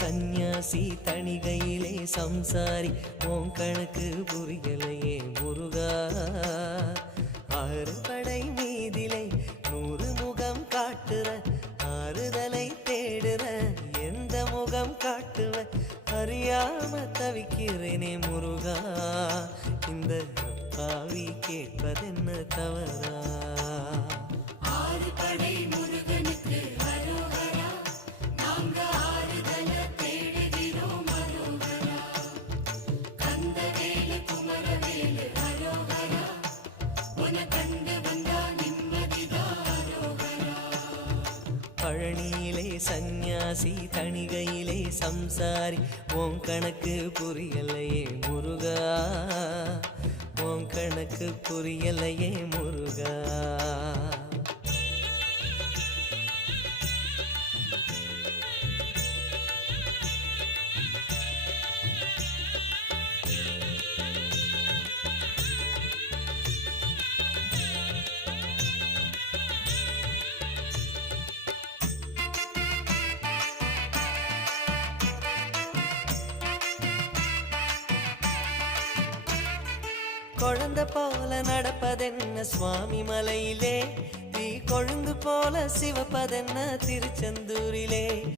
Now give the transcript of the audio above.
சந்நியாசி தணிகையிலே சம்சாரி உன் கணக்கு புரியலையே முருகா. ஆறுபடை மீதிலே 100 முகம் காட்டுற ஆறுதலை தேடுற எந்த முகம் காட்டுவ அறியாம தவிக்கிறேனே முருகா. இந்த பாவி கேட்பதென்ன தவறா? ஆறுபடை முருகனுக்கு அரோகரா, நாங்க ஆறுதல தேடுகிறோம் அரோகரா. கந்தவேலு குமரவேலு அரோகரா, உன கண்டு வந்தா நிம்மதிதான் அரோகரா. பழனியிலே சந்நியாசி தணிகையிலே சம்சாரி உன் கணக்கு புரியலையே முருகா. உன் கணக்கு புரியலையே முருகா. குழந்தை போல நடப்பதென்ன சுவாமி மலையிலே, தீ கொழுந்து போல சிவப்பதென்ன திருச்செந்தூரிலே.